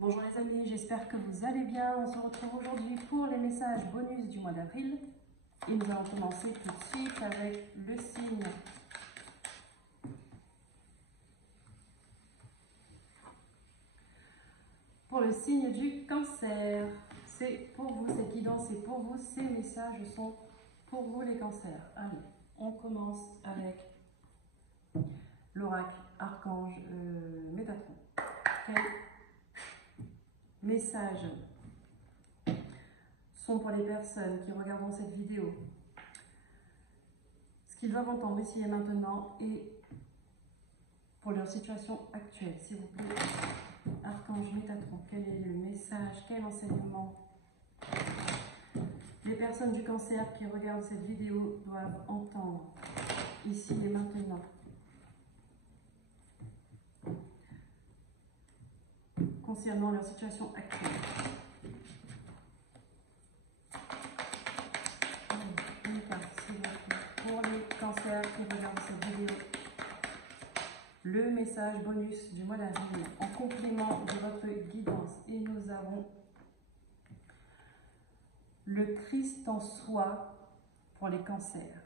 Bonjour les amis, j'espère que vous allez bien. On se retrouve aujourd'hui pour les messages bonus du mois d'avril. Et nous allons commencer tout de suite avec le signe. Pour le signe du Cancer, c'est pour vous, cette guidance est pour vous, ces messages sont pour vous les cancers. Allez, on commence avec l'oracle Archange Métatron. Quels messages sont pour les personnes qui regardent cette vidéo? Ce qu'ils doivent entendre ici et maintenant et pour leur situation actuelle, s'il vous plaît. Archange Métatron, quel est le message, quel enseignement les personnes du Cancer qui regardent cette vidéo doivent entendre ici et maintenant concernant leur situation actuelle? Pour les cancers qui regardent cette vidéo, le message bonus du mois d'avril en complément de votre guidance. Et nous avons le Christ en soi pour les cancers.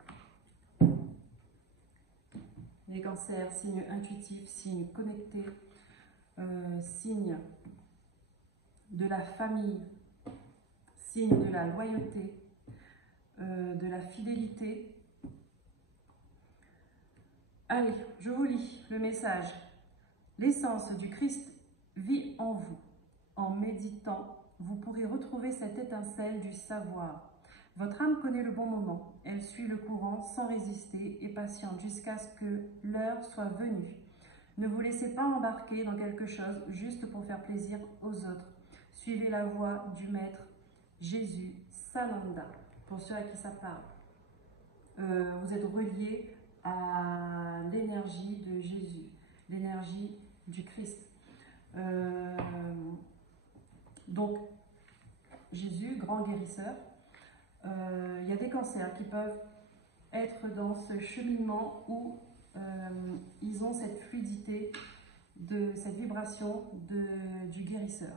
Les cancers, signe intuitif, signe connecté, signe de la famille, signe de la loyauté, de la fidélité. Allez, je vous lis le message. L'essence du Christ vit en vous. En méditant, vous pourrez retrouver cette étincelle du savoir. Votre âme connaît le bon moment. Elle suit le courant sans résister et patiente jusqu'à ce que l'heure soit venue. Ne vous laissez pas embarquer dans quelque chose juste pour faire plaisir aux autres. Suivez la voie du Maître Jésus Sananda. Pour ceux à qui ça parle, vous êtes reliés à l'énergie de Jésus, l'énergie du Christ. Donc, Jésus, grand guérisseur, il y a des cancers qui peuvent être dans ce cheminement où ils ont cette fluidité, cette vibration du guérisseur.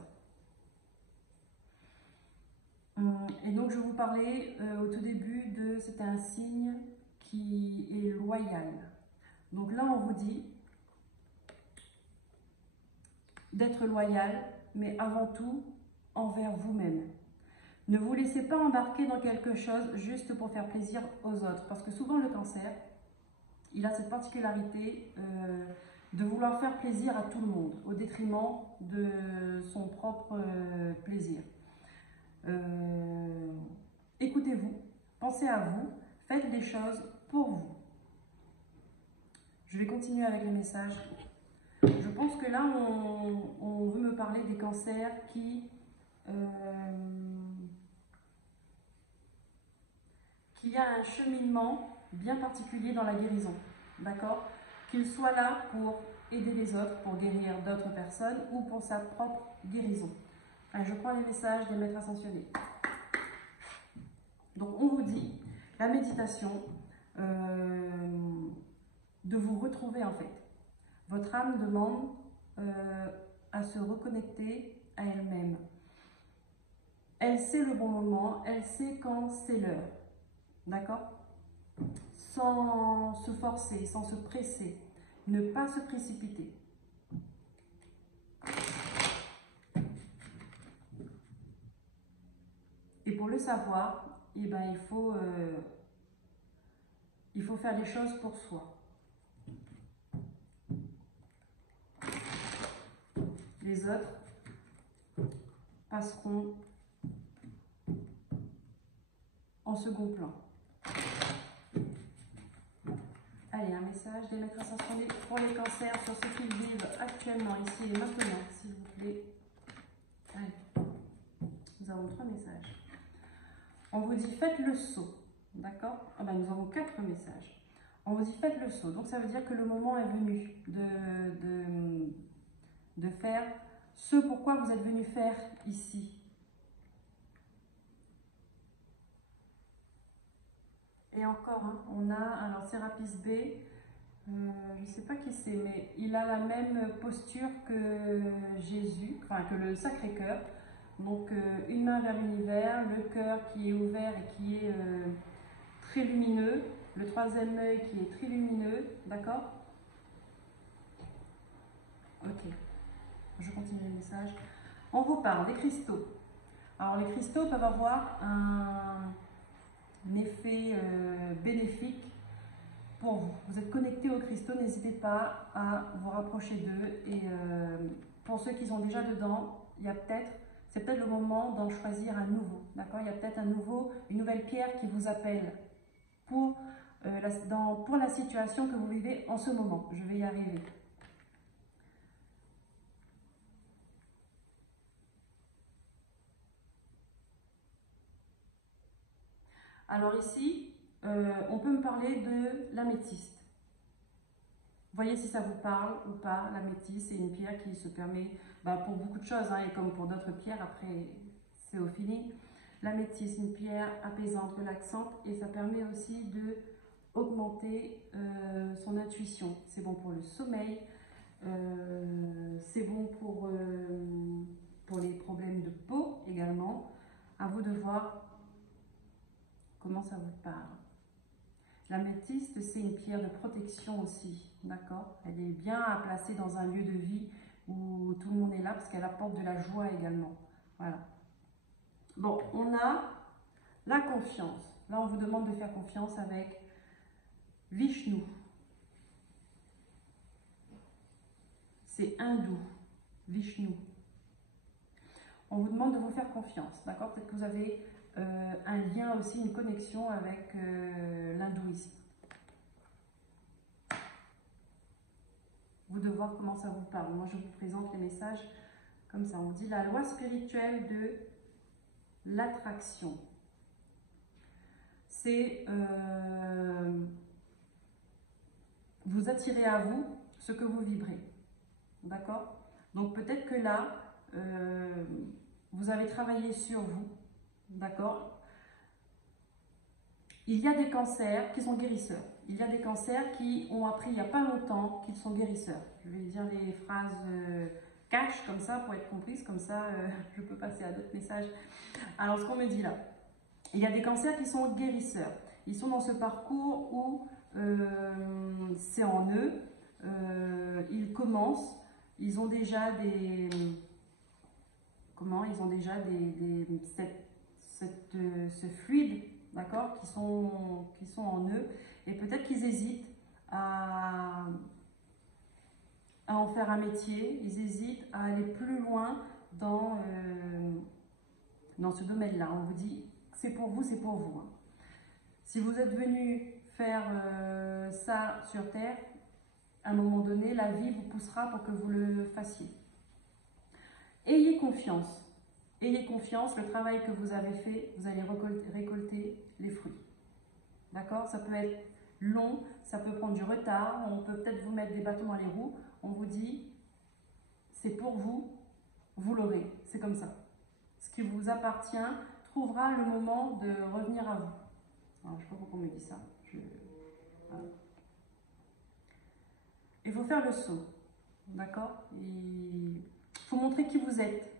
Et donc, je vous parlais au tout début de, c'était un signe qui est loyal. Donc là, on vous dit d'être loyal, mais avant tout envers vous-même. Ne vous laissez pas embarquer dans quelque chose juste pour faire plaisir aux autres. Parce que souvent, le cancer, il a cette particularité de vouloir faire plaisir à tout le monde, au détriment de son propre plaisir. Écoutez-vous, pensez à vous, faites des choses pour vous. Je vais continuer avec les messages. Je pense que là, on veut me parler des cancers qui a un cheminement bien particulier dans la guérison, d'accord? Qu'il soit là pour aider les autres, pour guérir d'autres personnes ou pour sa propre guérison. Alors, je prends les messages des maîtres ascensionnés. Donc, on vous dit, la méditation, de vous retrouver en fait. Votre âme demande à se reconnecter à elle-même. Elle sait le bon moment, elle sait quand c'est l'heure. D'accord? Sans se forcer, sans se presser. Ne pas se précipiter. Et pour le savoir, eh ben, il faut faire les choses pour soi. Les autres passeront en second plan. Allez, un message des maîtres ascensionnés pour les cancers sur ce qu'ils vivent actuellement, ici et maintenant, s'il vous plaît. Allez, nous avons 3 messages. On vous dit faites le saut, d'accord? Ah ben, nous avons 4 messages. On vous dit faites le saut, donc ça veut dire que le moment est venu de faire ce pourquoi vous êtes venu faire ici. Et encore, hein, on a, alors Sérapis B, je ne sais pas qui c'est, mais il a la même posture que Jésus, enfin que le Sacré-Cœur. Donc une main vers l'univers, le cœur qui est ouvert et qui est très lumineux, le troisième œil qui est très lumineux, d'accord? Ok, je continue le message. On vous parle des cristaux. Alors les cristaux peuvent avoir un effet bénéfique pour vous. Vous êtes connecté aux cristaux, n'hésitez pas à vous rapprocher d'eux. Et pour ceux qui sont déjà dedans, c'est peut-être le moment d'en choisir un nouveau. D'accord? Il y a peut-être une nouvelle pierre qui vous appelle pour la situation que vous vivez en ce moment. Je vais y arriver. Alors ici, on peut me parler de l'améthyste. Voyez si ça vous parle ou pas. L'améthyste, c'est une pierre qui se permet, pour beaucoup de choses, hein, et comme pour d'autres pierres, après c'est au feeling. L'améthyste, une pierre apaisante, relaxante, et ça permet aussi de augmenter son intuition. C'est bon pour le sommeil, c'est bon pour les problèmes de peau également. À vous de voir comment ça vous parle. L'améthyste, c'est une pierre de protection aussi, d'accord? Elle est bien à placer dans un lieu de vie où tout le monde est là parce qu'elle apporte de la joie également. Voilà. Bon, on a la confiance. Là, on vous demande de faire confiance avec Vishnu. C'est hindou, Vishnu. On vous demande de vous faire confiance, d'accord? Peut-être que vous avez un lien aussi, une connexion avec l'hindouisme. Vous devez voir comment ça vous parle. Moi, je vous présente les messages comme ça. On dit la loi spirituelle de l'attraction. C'est vous attirez à vous ce que vous vibrez. D'accord? Donc peut-être que là, vous avez travaillé sur vous. D'accord? Il y a des cancers qui sont guérisseurs. Il y a des cancers qui ont appris il n'y a pas longtemps qu'ils sont guérisseurs. Je vais dire les phrases cash comme ça pour être comprises, comme ça je peux passer à d'autres messages. Alors ce qu'on me dit là, il y a des cancers qui sont guérisseurs. Ils sont dans ce parcours où c'est en eux, ils commencent, ils ont déjà des... Comment? Ils ont déjà ce fluide, d'accord, qui sont en eux, et peut-être qu'ils hésitent à en faire un métier, ils hésitent à aller plus loin dans ce domaine-là. On vous dit, c'est pour vous, c'est pour vous. Hein. Si vous êtes venu faire ça sur Terre, à un moment donné, la vie vous poussera pour que vous le fassiez. Ayez confiance. Ayez confiance, le travail que vous avez fait, vous allez récolter les fruits. D'accord? Ça peut être long, ça peut prendre du retard, on peut peut-être vous mettre des bâtons dans les roues. On vous dit, c'est pour vous, vous l'aurez. C'est comme ça. Ce qui vous appartient trouvera le moment de revenir à vous. Alors, je ne sais pas pourquoi on me dit ça. Voilà. Il faut faire le saut. D'accord? Il faut montrer qui vous êtes.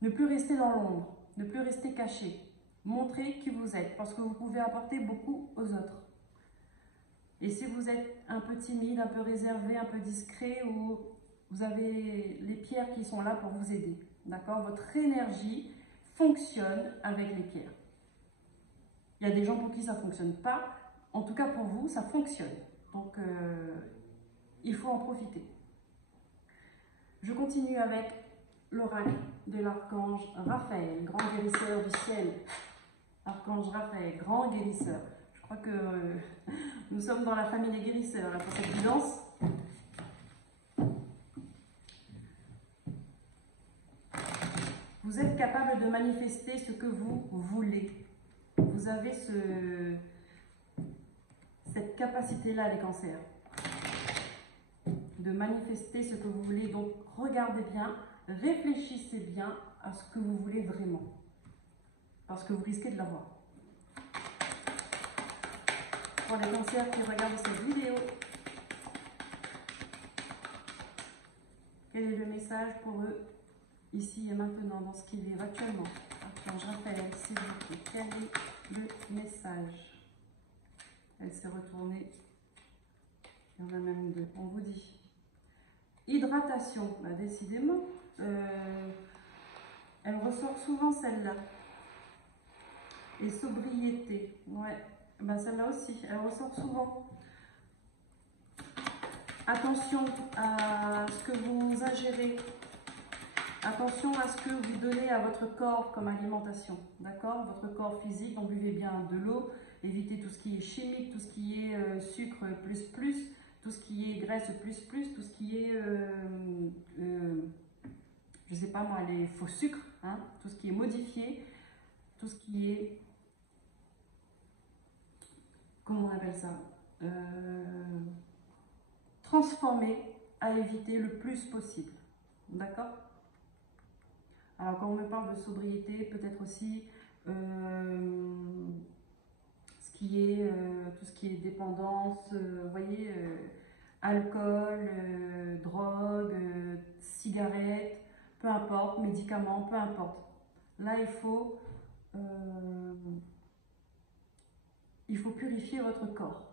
Ne plus rester dans l'ombre, ne plus rester caché. Montrez qui vous êtes, parce que vous pouvez apporter beaucoup aux autres. Et si vous êtes un peu timide, un peu réservé, un peu discret, ou vous avez les pierres qui sont là pour vous aider, d'accord? Votre énergie fonctionne avec les pierres. Il y a des gens pour qui ça ne fonctionne pas. En tout cas, pour vous, ça fonctionne. Donc, il faut en profiter. Je continue avec l'oracle de l'archange Raphaël, grand guérisseur du ciel. Archange Raphaël, grand guérisseur. Je crois que nous sommes dans la famille des guérisseurs là, pour cette guidance. Vous êtes capable de manifester ce que vous voulez. Vous avez cette capacité-là, les cancers, de manifester ce que vous voulez. Donc, regardez bien, réfléchissez bien à ce que vous voulez vraiment. Parce que vous risquez de l'avoir. Pour les cancers qui regardent cette vidéo, Quel est le message pour eux, ici et maintenant, dans ce qu'ils vivent actuellement? Archange Raphaël, s'il vous plaît, quel est le message? Elle s'est retournée. Il y en a même deux. On vous dit. Hydratation, bah, décidément. Elle ressort souvent celle-là. Et sobriété, ouais. Ben, celle-là aussi, elle ressort souvent. Attention à ce que vous ingérez. Attention à ce que vous donnez à votre corps comme alimentation. D'accord? Votre corps physique, donc buvez bien de l'eau. Évitez tout ce qui est chimique, tout ce qui est sucre plus, tout ce qui est graisse plus, tout ce qui est, je sais pas moi, les faux sucres, hein, tout ce qui est modifié, tout ce qui est, comment on appelle ça, transformé, à éviter le plus possible. D'accord? Alors quand on me parle de sobriété, peut-être aussi tout ce qui est dépendance, vous voyez, alcool, drogue, cigarettes, peu importe, médicaments, peu importe. Là, il faut purifier votre corps.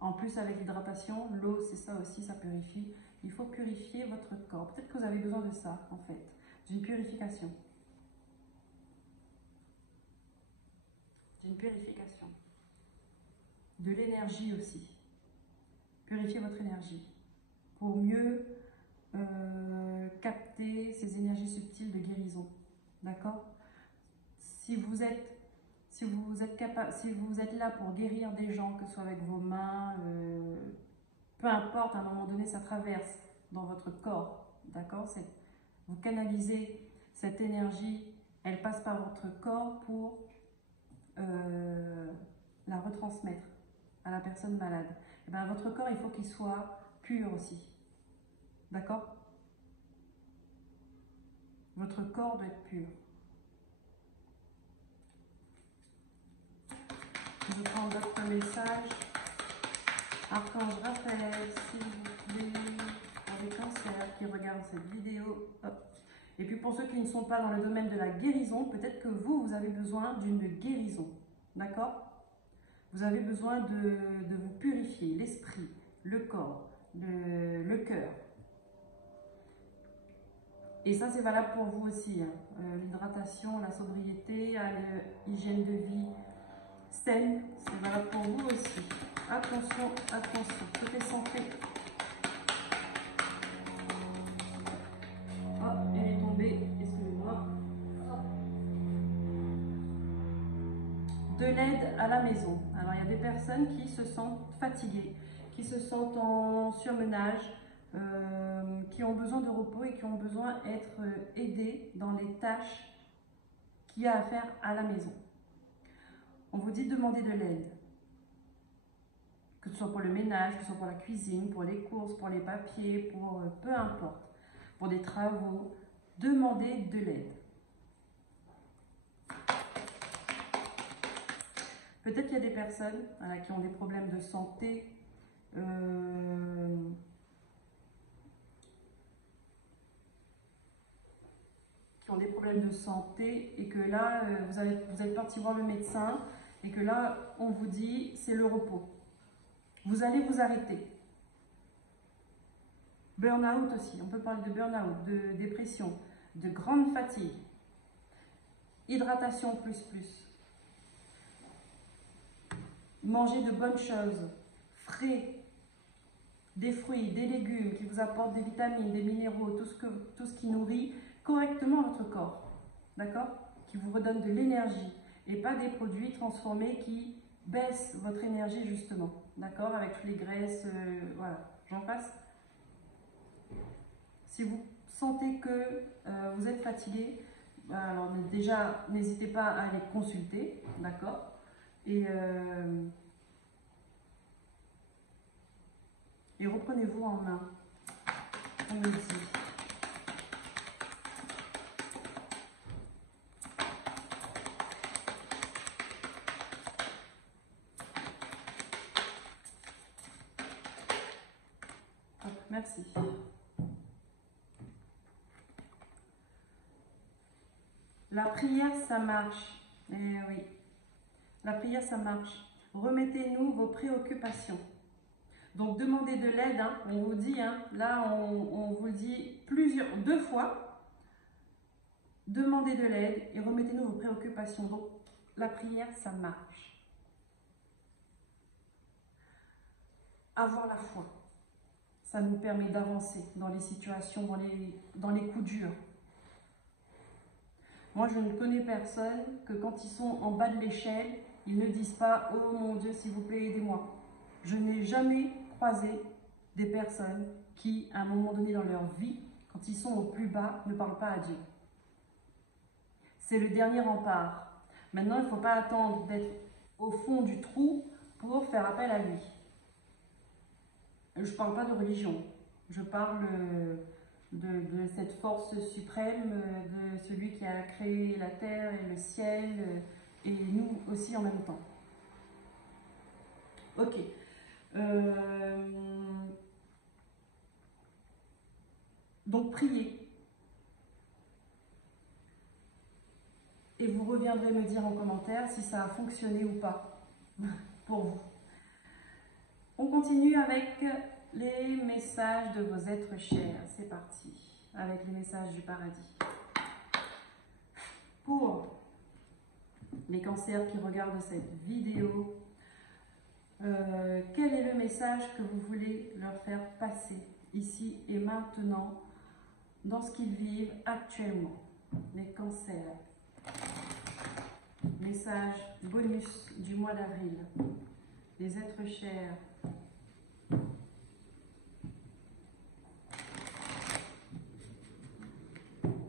En plus, avec l'hydratation, l'eau, c'est ça aussi, ça purifie. Il faut purifier votre corps. Peut-être que vous avez besoin de ça, en fait, d'une purification. D'une purification. De l'énergie aussi. Purifiez votre énergie pour mieux capter ces énergies subtiles de guérison. D'accord? Si vous êtes là pour guérir des gens, que ce soit avec vos mains, peu importe, à un moment donné, ça traverse dans votre corps. D'accord? Vous canalisez cette énergie, elle passe par votre corps pour la retransmettre à la personne malade. Et bien, votre corps, il faut qu'il soit pur aussi. D'accord? Votre corps doit être pur. Je prends d'autres messages. Archange Raphaël, s'il vous plaît, pour les cancers qui regardent cette vidéo. Hop. Et puis pour ceux qui ne sont pas dans le domaine de la guérison, peut-être que vous avez besoin d'une guérison. D'accord? Vous avez besoin de vous purifier l'esprit, le corps, le cœur. Et ça, c'est valable pour vous aussi. Hein. L'hydratation, la sobriété, l'hygiène de vie saine, c'est valable pour vous aussi. Attention, attention, côté santé. Oh, elle est tombée, excusez-moi. De l'aide à la maison. Alors, il y a des personnes qui se sentent fatiguées, qui se sentent en surmenage, qui ont besoin de repos et qui ont besoin d'être aidées dans les tâches qu'il y a à faire à la maison. On vous dit de demander de l'aide, que ce soit pour le ménage, que ce soit pour la cuisine, pour les courses, pour les papiers, pour peu importe, pour des travaux, demandez de l'aide. Peut-être qu'il y a des personnes qui ont des problèmes de santé, et que là, vous êtes parti voir le médecin et que là, on vous dit, c'est le repos. Vous allez vous arrêter. Burn-out aussi, on peut parler de burn-out, de dépression, de grande fatigue. Hydratation plus. Manger de bonnes choses, frais, des fruits, des légumes qui vous apportent des vitamines, des minéraux, tout ce qui nourrit correctement votre corps. D'accord? Qui vous redonne de l'énergie et pas des produits transformés qui baissent votre énergie justement. D'accord? Avec toutes les graisses, voilà, j'en passe. Si vous sentez que vous êtes fatigué, alors déjà, n'hésitez pas à aller consulter, d'accord? Et reprenez-vous en main, on me dit. Merci. La prière, ça marche. Eh oui, la prière, ça marche. Remettez-nous vos préoccupations. Donc, demandez de l'aide, hein, on vous dit, hein, là, on vous le dit deux fois. Demandez de l'aide et remettez-nous vos préoccupations. Donc, la prière, ça marche. Avoir la foi, ça nous permet d'avancer dans les situations, dans les coups durs. Moi, je ne connais personne que quand ils sont en bas de l'échelle, ils ne disent pas « Oh mon Dieu, s'il vous plaît, aidez-moi ». Je n'ai jamais croisé des personnes qui, à un moment donné dans leur vie, quand ils sont au plus bas, ne parlent pas à Dieu. C'est le dernier rempart. Maintenant, il ne faut pas attendre d'être au fond du trou pour faire appel à lui. Je ne parle pas de religion, je parle de cette force suprême, de celui qui a créé la terre et le ciel, et nous aussi en même temps. Ok. Donc priez. Et vous reviendrez me dire en commentaire si ça a fonctionné ou pas pour vous. On continue avec les messages de vos êtres chers. C'est parti, avec les messages du paradis. Pour les cancers qui regardent cette vidéo, quel est le message que vous voulez leur faire passer ici et maintenant dans ce qu'ils vivent actuellement? Les cancers. Message bonus du mois d'avril. Les êtres chers.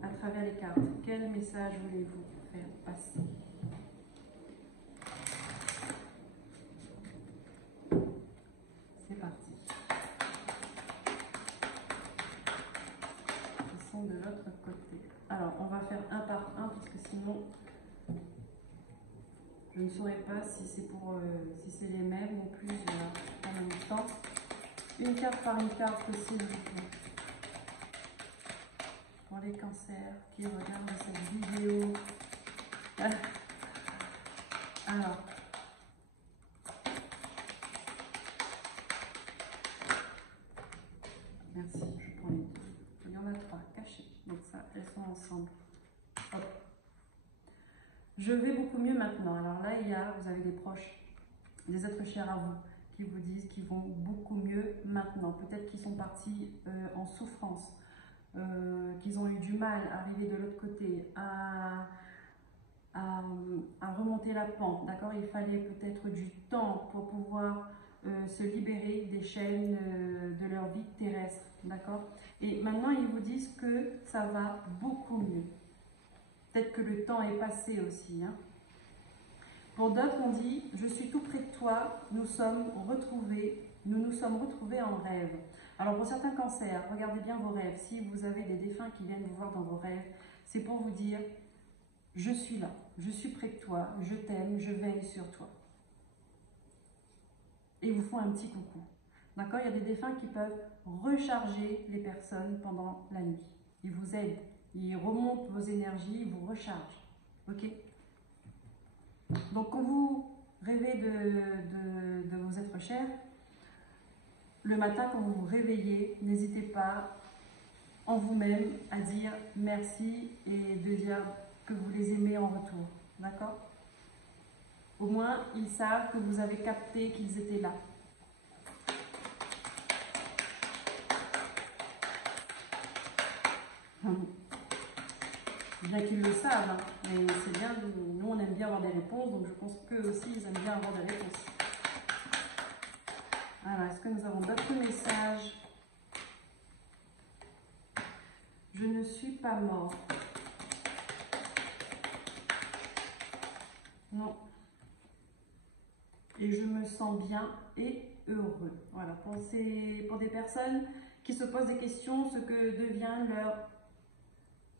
À travers les cartes, quel message voulez-vous faire passer? C'est parti. Ils sont de l'autre côté. Alors, on va faire un par un parce que sinon, je ne saurais pas si c'est si c'est les mêmes ou plus en même temps. Une carte par une carte, s'il vous plaît. Pour les cancers qui regardent cette vidéo. Alors, merci, je prends les deux. Il y en a trois cachées, donc ça, elles sont ensemble. Hop. Je vais beaucoup mieux maintenant. Alors là, vous avez des proches, des êtres chers à vous, qui vous disent qu'ils vont beaucoup mieux maintenant. Peut-être qu'ils sont partis en souffrance, qu'ils ont eu du mal à arriver de l'autre côté, à remonter la pente, d'accord? Il fallait peut-être du temps pour pouvoir se libérer des chaînes de leur vie terrestre, d'accord? Et maintenant, ils vous disent que ça va beaucoup mieux. Peut-être que le temps est passé aussi, hein? Pour d'autres, on dit « Je suis tout près de toi, nous nous sommes retrouvés en rêve ». Alors pour certains cancers, regardez bien vos rêves. Si vous avez des défunts qui viennent vous voir dans vos rêves, c'est pour vous dire « Je suis là, je suis près de toi, je t'aime, je veille sur toi ». Et ils vous font un petit coucou. D'accord? Il y a des défunts qui peuvent recharger les personnes pendant la nuit. Ils vous aident, ils remontent vos énergies, ils vous rechargent. Ok? Donc quand vous rêvez de vos êtres chers, le matin quand vous vous réveillez, n'hésitez pas en vous-même à dire merci et de dire que vous les aimez en retour. D'accord? Au moins, ils savent que vous avez capté qu'ils étaient là. Bien qu'ils le savent, hein, mais c'est bien, nous on aime bien avoir des réponses, donc je pense qu'eux aussi ils aiment bien avoir des réponses. Alors, est-ce que nous avons d'autres messages? Je ne suis pas mort. Non. Et je me sens bien et heureux. Voilà, pour des personnes qui se posent des questions, ce que devient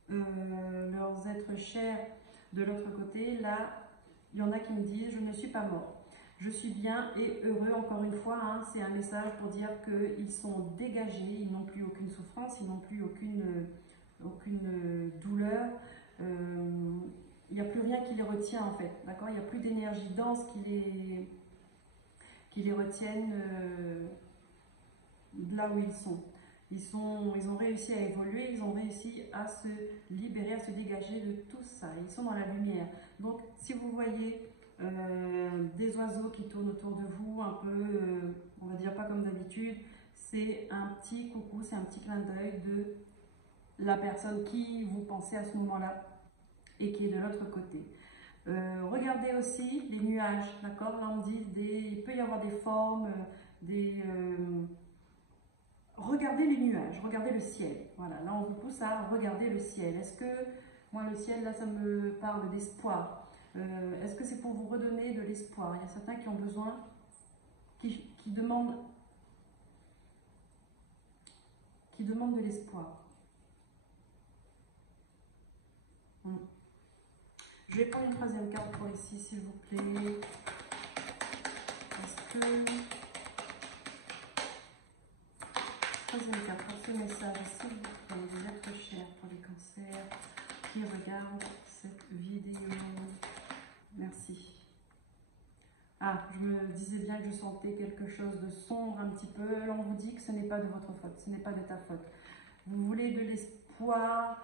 leurs êtres chers de l'autre côté, là, il y en a qui me disent « Je ne suis pas mort. Je suis bien et heureux ». Encore une fois, hein, c'est un message pour dire qu'ils sont dégagés, ils n'ont plus aucune souffrance, ils n'ont plus aucune douleur. il n'y a plus rien qui les retient en fait, d'accord? Il n'y a plus d'énergie dense qui les retiennent de là où ils sont. Ils ont réussi à évoluer, ils ont réussi à se libérer, à se dégager de tout ça. Ils sont dans la lumière. Donc, si vous voyez des oiseaux qui tournent autour de vous, un peu, on va dire pas comme d'habitude, c'est un petit coucou, c'est un petit clin d'œil de la personne qui vous pensez à ce moment-là et qui est de l'autre côté. Regardez aussi les nuages, d'accord? Là, on dit il peut y avoir des formes, regardez les nuages, regardez le ciel. Voilà, là, on vous pousse à regarder le ciel. Est-ce que, moi, le ciel, là, ça me parle d'espoir. Est-ce que c'est pour vous redonner de l'espoir? Il y a certains qui ont besoin, qui demandent de l'espoir. Je vais prendre une troisième carte pour ici, s'il vous plaît. Est-ce que... Troisième carte pour ce message, s'il vous plaît, des êtres chers pour les cancers qui regardent cette vidéo. Merci. Ah, je me disais bien que je sentais quelque chose de sombre un petit peu. Là, on vous dit que ce n'est pas de votre faute, ce n'est pas de ta faute. Vous voulez de l'espoir,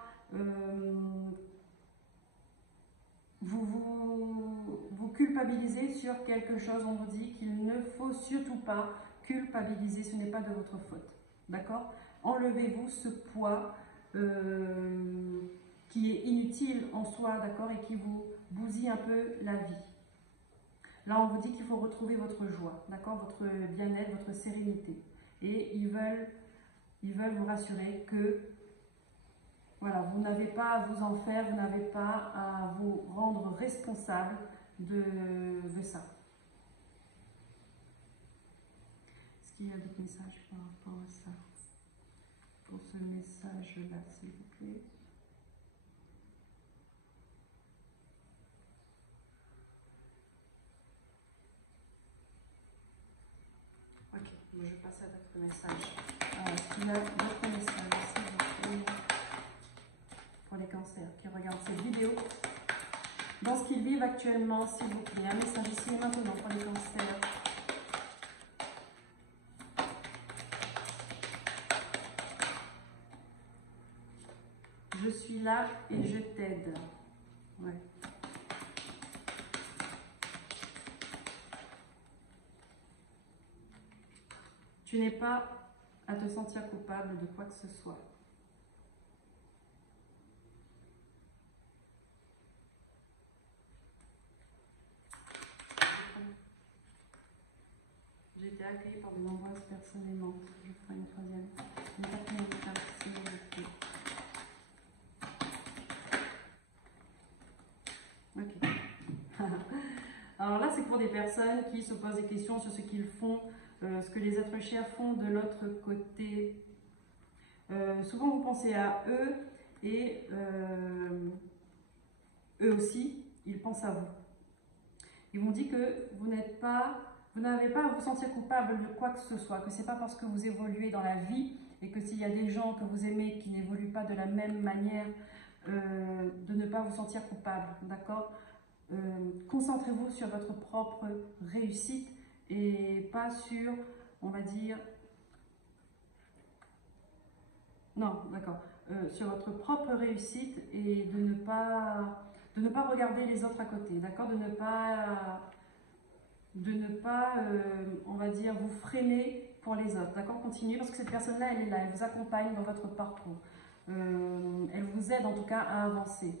vous culpabilisez sur quelque chose. On vous dit qu'il ne faut surtout pas culpabiliser, ce n'est pas de votre faute. D'accord? Enlevez-vous ce poids qui est inutile en soi, d'accord, et qui vous bousille un peu la vie. Là, on vous dit qu'il faut retrouver votre joie, d'accord, votre bien-être, votre sérénité. Et ils veulent vous rassurer que voilà, vous n'avez pas à vous en faire, vous n'avez pas à vous rendre responsable de ça. Est-ce qu'il y a d'autres messages par rapport à ça? Pour ce message-là, s'il vous plaît. Ok, bon, je passe à votre message. Est-ce qu'il y a d'autres messages, s'il vous plaît, pour les cancers qui regardent cette vidéo? Dans ce qu'ils vivent actuellement, s'il vous plaît, un message ici et maintenant pour les cancers. Je suis là et je t'aide. Ouais. Tu n'es pas à te sentir coupable de quoi que ce soit. J'ai été accueillie par de nombreuses personnes aimantes. Je prends une troisième. Une quatrième carte, s'il vous plaît. Ok. Alors là, c'est pour des personnes qui se posent des questions sur ce qu'ils font, ce que les êtres chers font de l'autre côté. Souvent, vous pensez à eux et eux aussi, ils pensent à vous. Ils vous dit que vous n'avez pas à vous sentir coupable de quoi que ce soit, que ce n'est pas parce que vous évoluez dans la vie et que s'il y a des gens que vous aimez qui n'évoluent pas de la même manière, de ne pas vous sentir coupable, d'accord? Concentrez-vous sur votre propre réussite et pas sur, on va dire, non, d'accord, sur votre propre réussite et de ne pas regarder les autres à côté, d'accord, de ne pas on va dire, vous freiner pour les autres, d'accord, continuez parce que cette personne-là, elle est là, elle vous accompagne dans votre parcours, elle vous aide en tout cas à avancer.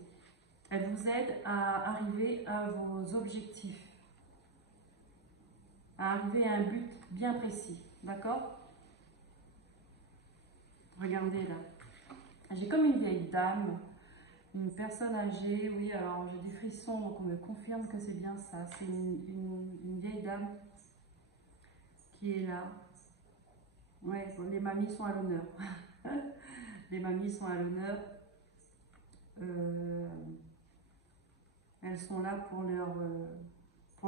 Elle vous aide à arriver à vos objectifs, à arriver à un but bien précis, d'accord? Regardez là. J'ai comme une vieille dame, une personne âgée, oui, alors j'ai des frissons, donc on me confirme que c'est bien ça. C'est une vieille dame qui est là. Ouais, bon, les mamies sont à l'honneur. Les mamies sont à l'honneur. Elles sont là pour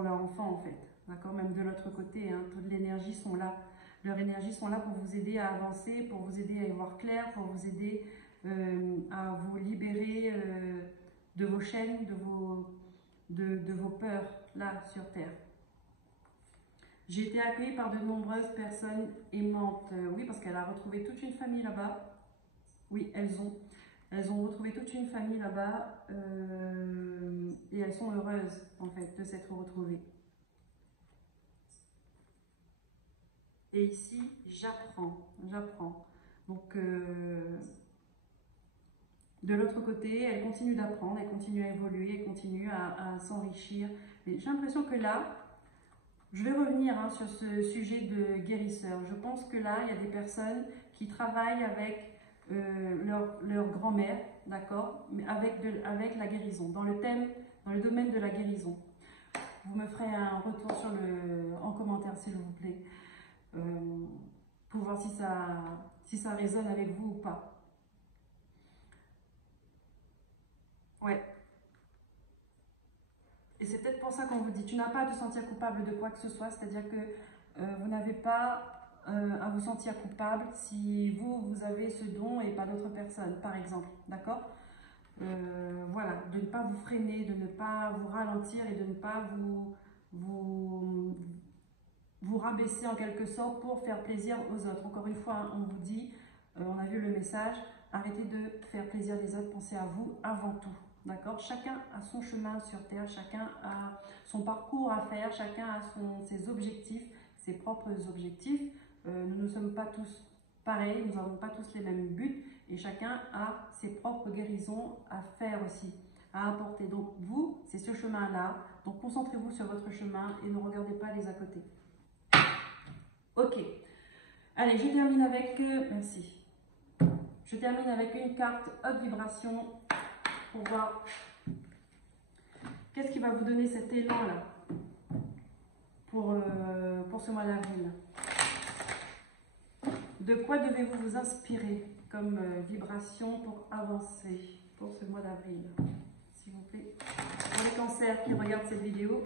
leur enfant en fait, d'accord, même de l'autre côté, hein, toute l'énergie sont là, leur énergie sont là pour vous aider à avancer, pour vous aider à y voir clair, pour vous aider à vous libérer de vos chaînes, de vos peurs là sur Terre. J'ai été accueillie par de nombreuses personnes aimantes. Oui, parce qu'elle a retrouvé toute une famille là-bas. Oui, elles ont retrouvé toute une famille là-bas et elles sont heureuses en fait de s'être retrouvées. Et ici, j'apprends. Donc, de l'autre côté, elle continue d'apprendre, elle continue à évoluer, elle continue à s'enrichir. J'ai l'impression que là, je vais revenir sur ce sujet de guérisseur. Je pense que là, il y a des personnes qui travaillent avec leur grand-mère, d'accord, mais avec la guérison, dans le domaine de la guérison. Vous me ferez un retour en commentaire, s'il vous plaît, pour voir si ça résonne avec vous ou pas. Ouais. Et c'est peut-être pour ça qu'on vous dit, tu n'as pas à te sentir coupable de quoi que ce soit, c'est-à-dire que vous n'avez pas à vous sentir coupable si vous avez ce don et pas d'autres personnes, par exemple, d'accord? Voilà, de ne pas vous freiner, de ne pas vous ralentir et de ne pas vous rabaisser en quelque sorte pour faire plaisir aux autres. Encore une fois, on vous dit, on a vu le message, arrêtez de faire plaisir les autres, pensez à vous avant tout. D'accord? Chacun a son chemin sur Terre, chacun a son parcours à faire, chacun a ses objectifs, ses propres objectifs. Nous ne sommes pas tous pareils, nous n'avons pas tous les mêmes buts et chacun a ses propres guérisons à faire aussi, à apporter. Donc vous, c'est ce chemin-là, donc concentrez-vous sur votre chemin et ne regardez pas les à côté. Ok, allez, je termine avec, merci. Je termine avec une carte haute vibration pour voir qu'est-ce qui va vous donner cet élan-là pour ce mois d'avril. De quoi devez-vous vous inspirer comme vibration pour avancer pour ce mois d'avril, s'il vous plaît. Pour les cancers qui regardent cette vidéo,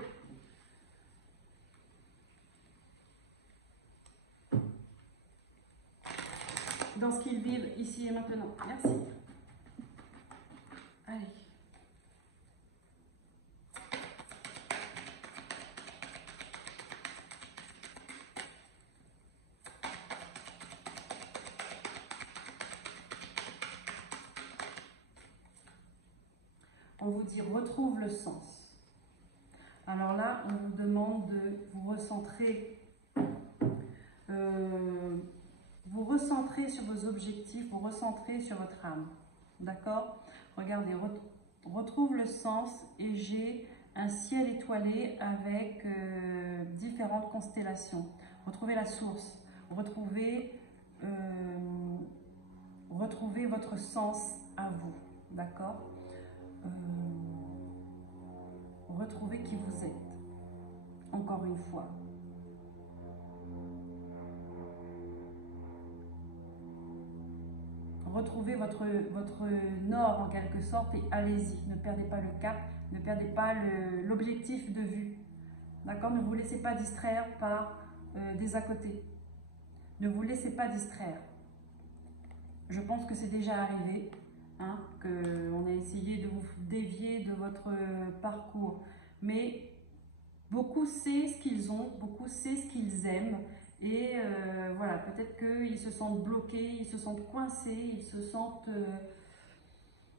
dans ce qu'ils vivent ici et maintenant. Merci. Allez. On vous dit retrouve le sens. Alors là, on vous demande de vous recentrer. Vous recentrer sur vos objectifs, vous recentrer sur votre âme. D'accord? Regardez, retrouve le sens et j'ai un ciel étoilé avec différentes constellations. Retrouvez la source, retrouvez votre sens à vous. D'accord? Retrouvez qui vous êtes. Encore une fois. Retrouvez votre nord en quelque sorte et allez-y. Ne perdez pas le cap, ne perdez pas l'objectif de vue. D'accord? Ne vous laissez pas distraire par des à côté. Ne vous laissez pas distraire. Je pense que c'est déjà arrivé, hein, qu'on a essayé de vous dévier de votre parcours. Mais beaucoup savent ce qu'ils ont, beaucoup savent ce qu'ils aiment. Et voilà, peut-être qu'ils se sentent bloqués, ils se sentent coincés,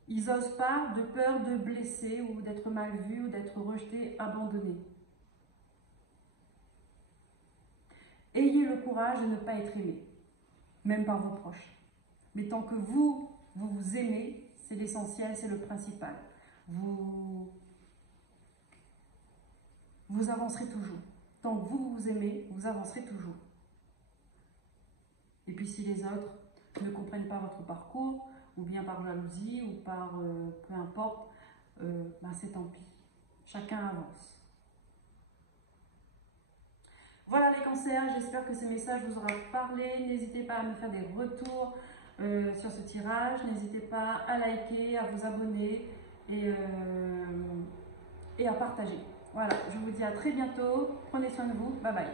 ils n'osent pas de peur de blesser ou d'être mal vus ou d'être rejetés, abandonnés. Ayez le courage de ne pas être aimé, même par vos proches. Mais tant que vous aimez, c'est l'essentiel, c'est le principal. Vous avancerez toujours. Tant que vous aimez, vous avancerez toujours. Et puis si les autres ne comprennent pas votre parcours, ou bien par jalousie, ou par peu importe, c'est tant pis. Chacun avance. Voilà les cancers, j'espère que ce message vous aura parlé. N'hésitez pas à me faire des retours sur ce tirage. N'hésitez pas à liker, à vous abonner et à partager. Voilà, je vous dis à très bientôt. Prenez soin de vous. Bye bye.